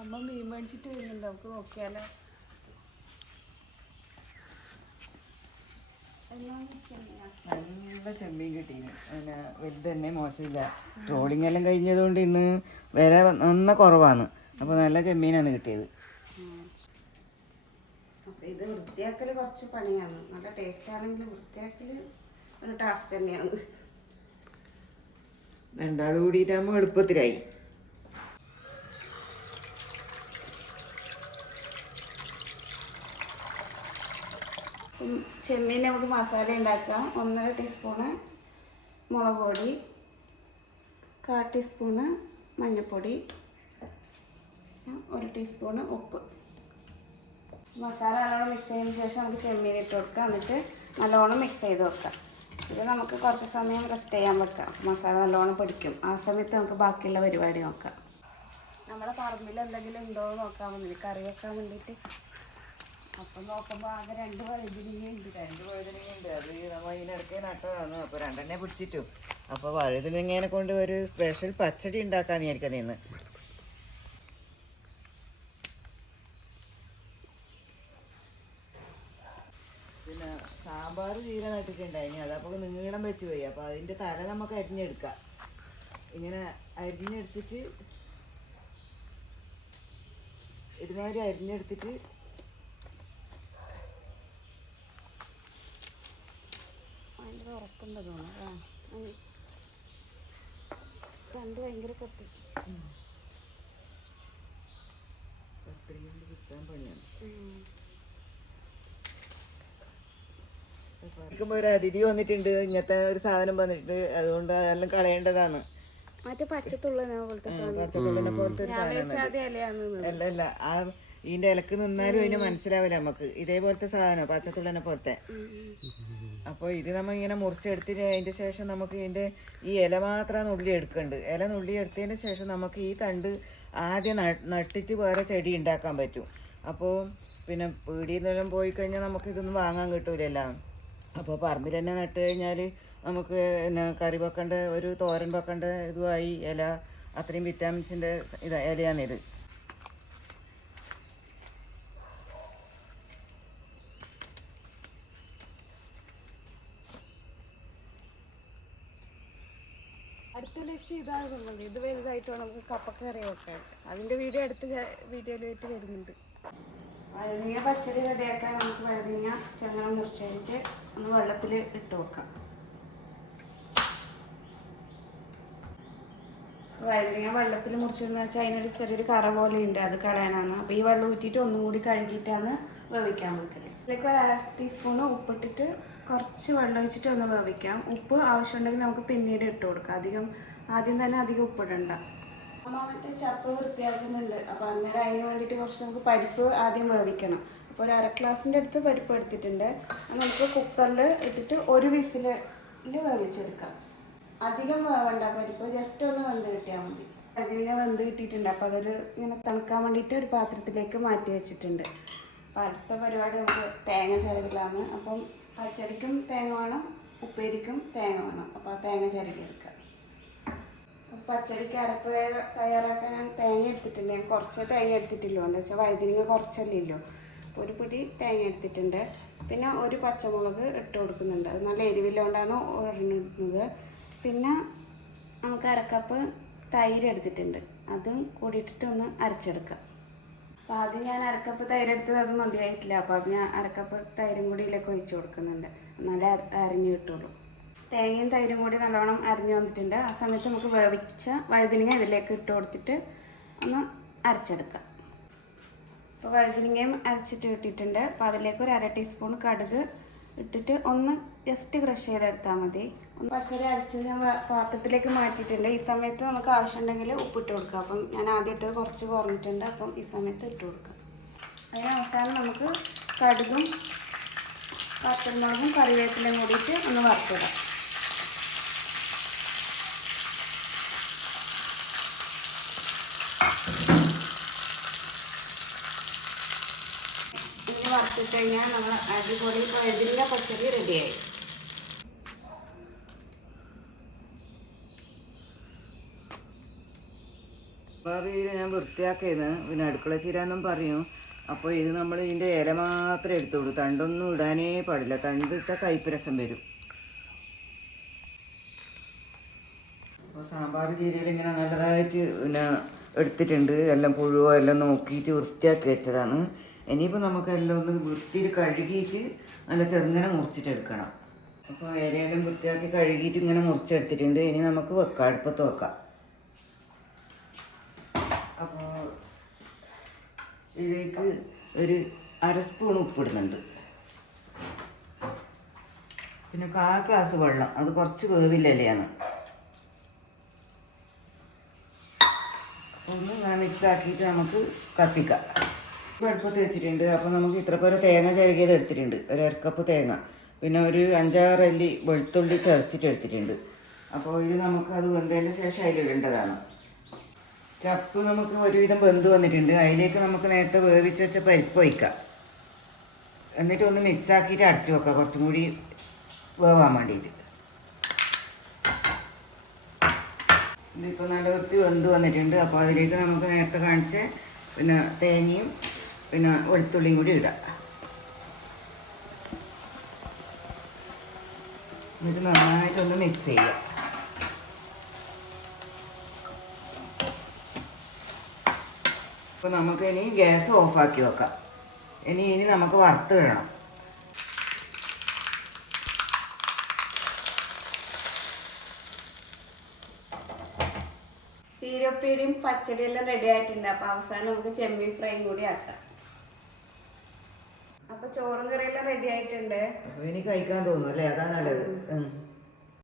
അമ്മ മീൻ മേടിച്ചിട്ട് വരുന്നുണ്ട്. നമുക്ക് നോക്കിയാലോ. നല്ല ചെമ്മീൻ കിട്ടീന് പിന്നെ വലുത് തന്നെ മോശമില്ല. ട്രോളിംഗ് എല്ലാം കഴിഞ്ഞതുകൊണ്ട് ഇന്ന് വില നന്ന കുറവാണ്. അപ്പോൾ നല്ല ചെമ്മീനാണ് കിട്ടിയത്. ഇത് വൃത്തിയാക്കൽ കുറച്ച് പണിയാണ്. നല്ല ടേസ്റ്റ് ആണെങ്കിലും വൃത്തിയാക്കൽ ഒരു ടാസ്ക് തന്നെയാണ്. രണ്ടാളും കൂടിയിട്ടാകുമ്പോൾ എളുപ്പത്തിലായി. ചെമ്മീൻ നമുക്ക് മസാല ഉണ്ടാക്കാം. ഒന്നര ടീസ്പൂണ് മുളക് പൊടി കാ ടീസ്പൂണ് മഞ്ഞൾപ്പൊടി ഒരു ടീസ്പൂണ് ഉപ്പ്. മസാല നല്ലോണം മിക്സ് ചെയ്തതിന് ശേഷം നമുക്ക് ചെമ്മീൻ ഇട്ട് കൊടുക്കാം. എന്നിട്ട് നല്ലോണം മിക്സ് ചെയ്ത് വെക്കാം. ഇത് നമുക്ക് കുറച്ച് സമയം റെസ്റ്റ് ചെയ്യാൻ വെക്കാം. മസാല നല്ലോണം പിടിക്കും. ആ സമയത്ത് നമുക്ക് ബാക്കിയുള്ള പരിപാടി നോക്കാം. നമ്മുടെ പറമ്പിൽ എന്തെങ്കിലും ഉണ്ടോ എന്ന് നോക്കാൻ വേണ്ടി കറി വെക്കാൻ വേണ്ടിയിട്ട് അപ്പം നോക്കുമ്പോൾ ആകെ രണ്ട് വഴുതിനുണ്ട് രണ്ട് വഴുതിനുണ്ട് അത് നമ്മൾ ഇതിനിടയ്ക്ക് നട്ടതാണ്. അപ്പോൾ രണ്ടെണ്ണെ പിടിച്ചിട്ടു. അപ്പോൾ വഴുതനങ്ങനെ കൊണ്ട് ഒരു സ്പെഷ്യൽ പച്ചടി ഉണ്ടാക്കാന്ന് വിചാരിക്കുന്നത് ഇന്ന് പിന്നെ സാമ്പാർ ചീര നട്ടിട്ടുണ്ടായി അതപ്പോൾ നീളം വെച്ച് പോയി. അപ്പോൾ അതിന്റെ തല നമുക്ക് അരിഞ്ഞെടുക്കാം. ഇങ്ങനെ അരിഞ്ഞെടുത്തിട്ട് ഇതുമാതിരി അരിഞ്ഞെടുത്തിട്ട് ഉറപ്പുണ്ട് തോന്നുന്നു ആ അത് രണ്ട് ഭയങ്കര കത്തി. ഒരു അതിഥി വന്നിട്ടുണ്ട്. ഇങ്ങനത്തെ ഒരു സാധനം വന്നിട്ട് അതുകൊണ്ട് അതെല്ലാം കളയേണ്ടതാണ്. മറ്റേ പച്ചത്തുള്ളനെ പോലത്തെ പച്ചത്തുള്ളനെ പോലത്തെ ഒരു സാധനം അല്ല ആ ഇതിന്റെ ഇലക്ക് നിന്നാലും അതിന് മനസ്സിലാവില്ല നമുക്ക്. ഇതേപോലത്തെ സാധനം പച്ചത്തുള്ളനെ പോലത്തെ. അപ്പോൾ ഇത് നമ്മൾ ഇങ്ങനെ മുറിച്ചെടുത്തിട്ട് അതിന്റെ ശേഷം നമുക്ക് ഇതിന്റെ ഈ ഇല മാത്രം നുള്ളി എടുക്കുന്നുണ്ട് ഇല നുള്ളി എടുത്തതിന് ശേഷം നമുക്ക് ഈ തണ്ട് ആദ്യം നട്ടിട്ട് വേറെ ചെടി ഉണ്ടാക്കാൻ പറ്റും. അപ്പോൾ പിന്നെ പീടിയിൽ നിന്നെല്ലാം പോയി കഴിഞ്ഞാൽ നമുക്ക് ഇതൊന്നും വാങ്ങാൻ കിട്ടൂലല്ലോ. അപ്പോൾ പറമ്പിൽ തന്നെ നട്ട് കഴിഞ്ഞാൽ നമുക്ക് പിന്നെ കറി വെക്കേണ്ട ഒരു തോരൻ വെക്കേണ്ട ഇതുമായി ഇല അത്രയും വിറ്റാമിൻസിന്റെ ഇത് ഇലയാണിത്. അടുത്ത ലക്ഷ്യം ഇതാകുന്നു ഇത് വലുതായിട്ട് വേണം കപ്പക്കറി വെക്കാൻ. അതിന്റെ വീഡിയോ അടുത്ത വീഡിയോയിലായിട്ട് വരുന്നുണ്ട്. വഴുതിങ്ങ പച്ചടി റെഡിയാക്കാൻ നമുക്ക് വഴുതിങ്ങ ചെറുങ്ങനെ മുറിച്ചതിന്റെ ഒന്ന് വെള്ളത്തിൽ ഇട്ട് വെക്കാം. വഴുതിങ്ങ വെള്ളത്തിൽ മുറിച്ചെന്ന് വെച്ചാൽ അതിനൊരു ചെറിയൊരു കറ പോലെ ഉണ്ട് അത് കളയാനാണ്. അപ്പോൾ ഈ വെള്ളം ഊറ്റിയിട്ട് ഒന്നും കൂടി കഴുകിയിട്ടാണ് വേവിക്കാൻ വെക്കൽ. ഇതിലേക്ക് ടീസ്പൂണ് ഉപ്പിട്ടിട്ട് കുറച്ച് വെള്ളം ഒഴിച്ചിട്ട് ഒന്ന് വേവിക്കാം. ഉപ്പ് ആവശ്യമുണ്ടെങ്കിൽ നമുക്ക് പിന്നീട് ഇട്ട് കൊടുക്കാം. അധികം ആദ്യം തന്നെ അധികം ഉപ്പിടണ്ട അമ്മ മറ്റേ ചപ്പ് വൃത്തിയാക്കുന്നുണ്ട്. അപ്പോൾ അന്നേരം അതിന് വേണ്ടിയിട്ട് കുറച്ച് നമുക്ക് പരിപ്പ് ആദ്യം വേവിക്കണം. അപ്പോൾ ഒരു അര ഗ്ലാസിന്റെ അടുത്ത് പരിപ്പ് എടുത്തിട്ടുണ്ട്. നമുക്ക് കുക്കറിൽ ഇട്ടിട്ട് ഒരു വിസിൽ വേവിച്ചെടുക്കാം. അധികം വേവണ്ട. പരിപ്പ് ജസ്റ്റ് ഒന്ന് വെന്ത് കിട്ടിയാൽ മതി. അതിങ്ങനെ വെന്ത് കിട്ടിയിട്ടുണ്ട്. അപ്പോൾ അതൊരു ഇങ്ങനെ തണുക്കാൻ വേണ്ടിയിട്ട് ഒരു പാത്രത്തിലേക്ക് മാറ്റി വെച്ചിട്ടുണ്ട്. അപ്പോൾ അടുത്ത പരിപാടി നമുക്ക് തേങ്ങ ചിരകിലാണ് അപ്പം പച്ചടിക്കും തേങ്ങ വേണം ഉപ്പേരിക്കും തേങ്ങ വേണം. അപ്പോൾ തേങ്ങ ചിരകി എടുക്കാം അപ്പോൾ പച്ചടിക്ക് അരപ്പ് തയ്യാ- തയ്യാറാക്കാൻ ഞാൻ തേങ്ങ എടുത്തിട്ടുണ്ട് ഞാൻ കുറച്ച് തേങ്ങ എടുത്തിട്ടില്ലോ എന്താ വെച്ചാൽ വൈദ്യുതിങ്ങ കുറച്ചല്ലല്ലോ അപ്പോൾ ഒരു പിടി തേങ്ങ എടുത്തിട്ടുണ്ട്. പിന്നെ ഒരു പച്ചമുളക് ഇട്ട് കൊടുക്കുന്നുണ്ട്. അത് നല്ല എരിവില്ലോണ്ടാണ് ഒരെണ്ണം ഇടുന്നത് പിന്നെ നമുക്ക് അരക്കപ്പ് തൈര് എടുത്തിട്ടുണ്ട്. അതും കൂടിയിട്ടിട്ട് ഒന്ന് അരച്ചെടുക്കാം. അപ്പോൾ ആദ്യം ഞാൻ അരക്കപ്പ് തൈര് എടുത്തത് അത് മതിയായിട്ടില്ല. അപ്പോൾ അത് ഞാൻ അരക്കപ്പ് തൈരും കൂടി ഇതിലേക്ക് ഒഴിച്ച് കൊടുക്കുന്നുണ്ട്. നല്ല അര- അരിഞ്ഞ് കിട്ടുള്ളൂ. തേങ്ങയും തൈരും കൂടി നല്ലോണം അരിഞ്ഞു വന്നിട്ടുണ്ട്. ആ സമയത്ത് നമുക്ക് വേവിച്ച വഴുതിനിങ്ങ ഇതിലേക്ക് ഇട്ട് കൊടുത്തിട്ട് ഒന്ന് അരച്ചെടുക്കാം. അപ്പോൾ വഴുതിനിങ്ങയും അരച്ചിട്ട് കിട്ടിയിട്ടുണ്ട് അപ്പോൾ അതിലേക്ക് ഒരു അര ടീസ്പൂൺ കടുക് ഇട്ടിട്ട് ഒന്ന് ജസ്റ്റ് ക്രഷ് ചെയ്തെടുത്താൽ മതി. ഒന്ന് പച്ചരി അരച്ച് ഞാൻ പാത്രത്തിലേക്ക് മാറ്റിയിട്ടുണ്ട്. ഈ സമയത്ത് നമുക്ക് ആവശ്യമുണ്ടെങ്കിൽ ഉപ്പിട്ട് കൊടുക്കാം. അപ്പം ഞാൻ ആദ്യം ഇട്ടത് കുറച്ച് കുറഞ്ഞിട്ടുണ്ട്. അപ്പം ഈ സമയത്ത് ഇട്ട് കൊടുക്കാം. അതിന് അവസാനം നമുക്ക് കടുകും പച്ചമുളകും കറിവേപ്പിലയും കൂടിയിട്ട് ഒന്ന് വറുത്തിടാം ഇത് വറുത്തിട്ട് കഴിഞ്ഞാൽ നമ്മൾ അടിപൊളി വഴുതിന്റെ പച്ചടി റെഡിയായി. ഞാൻ വൃത്തിയാക്കിയത്. പിന്നെ അടുക്കള ചീര എന്നും പറയും. അപ്പോൾ ഇത് നമ്മൾ ഇതിന്റെ ഇല മാത്രമേ എടുത്തുള്ളൂ. തണ്ടൊന്നും ഇടാനേ പാടില്ല. തണ്ടിട്ട കയ്പ്പ് വരും. അപ്പോൾ സാമ്പാർ ചീരയിൽ ഇങ്ങനെ നല്ലതായിട്ട് പിന്നെ എടുത്തിട്ടുണ്ട്. എല്ലാം പുഴുവോ എല്ലാം നോക്കിയിട്ട് വൃത്തിയാക്കി വെച്ചതാണ്. ഇനിയിപ്പോൾ നമുക്ക് എല്ലാം ഒന്ന് വൃത്തിയിൽ കഴുകിയിട്ട് നല്ല ചെറുങ്ങനെ മുറിച്ചിട്ടെടുക്കണം. അപ്പോൾ ഏതെങ്കിലും വൃത്തിയാക്കി കഴുകിയിട്ട് ഇങ്ങനെ മുറിച്ചെടുത്തിട്ടുണ്ട്. ഇനി നമുക്ക് വെക്കാം അടുപ്പത്ത് വെക്കാം. അപ്പോൾ ഇതിലേക്ക് ഒരു അര സ്പൂൺ ഉപ്പിടുന്നുണ്ട്. പിന്നെ കാ ഗ്ലാസ് വെള്ളം. അത് കുറച്ച് വേവില്ലല്ലയാണ് ഒന്ന് ഇങ്ങനെ മിക്സ് ആക്കിയിട്ട് നമുക്ക് കത്തിക്കാം. അടുപ്പത്ത് വെച്ചിട്ടുണ്ട്. അപ്പോൾ നമുക്ക് ഇത്ര പേര് തേങ്ങ ചിരകിയത് എടുത്തിട്ടുണ്ട്. ഒരു അരക്കപ്പ് തേങ്ങ. പിന്നെ ഒരു അഞ്ചാറ് അല്ലി വെളുത്തുള്ളി ചതച്ചിട്ട് എടുത്തിട്ടുണ്ട്. അപ്പോൾ ഇത് നമുക്ക് അത് വെന്തതിന് ശേഷം അതിലിടേണ്ടതാണ് ചപ്പ് നമുക്ക് ഒരുവിധം വെന്ത് വന്നിട്ടുണ്ട്. അതിലേക്ക് നമുക്ക് നേരത്തെ വേവിച്ച് വെച്ച പരിപ്പ് വയ്ക്കാം എന്നിട്ട് ഒന്ന് മിക്സ് ആക്കിയിട്ട് അടച്ചു വെക്കാം. കുറച്ചും കൂടി വേവാൻ വേണ്ടിയിട്ട്. ഇന്നിപ്പോൾ നല്ല വൃത്തി വെന്ത് വന്നിട്ടുണ്ട്. അപ്പോൾ അതിലേക്ക് നമുക്ക് നേരത്തെ കാണിച്ച പിന്നെ തേങ്ങയും പിന്നെ വെളുത്തുള്ളിയും കൂടി ഇടാം. എന്നിട്ട് നന്നായിട്ടൊന്ന് മിക്സ് ചെയ്യാം. അപ്പോൾ നമുക്ക് ഇനി ഗ്യാസ് ഓഫാക്കി വെക്കാം. ഇനി ഇനി നമുക്ക് വറുത്ത് വറുത്തിടണം ചീരപ്പേരിയും പച്ചടിയെല്ലാം റെഡി ആയിട്ടുണ്ട്. അപ്പോൾ അവസാനം നമുക്ക് ചെമ്മീൻ ഫ്രൈയും കൂടി ആക്കാം. അപ്പൊ ചോറും കറിയെല്ലാം റെഡി ആയിട്ടുണ്ട്. ഇനി കഴിക്കാൻ തോന്നുന്നു അല്ലേ? അതാ നല്ലത്.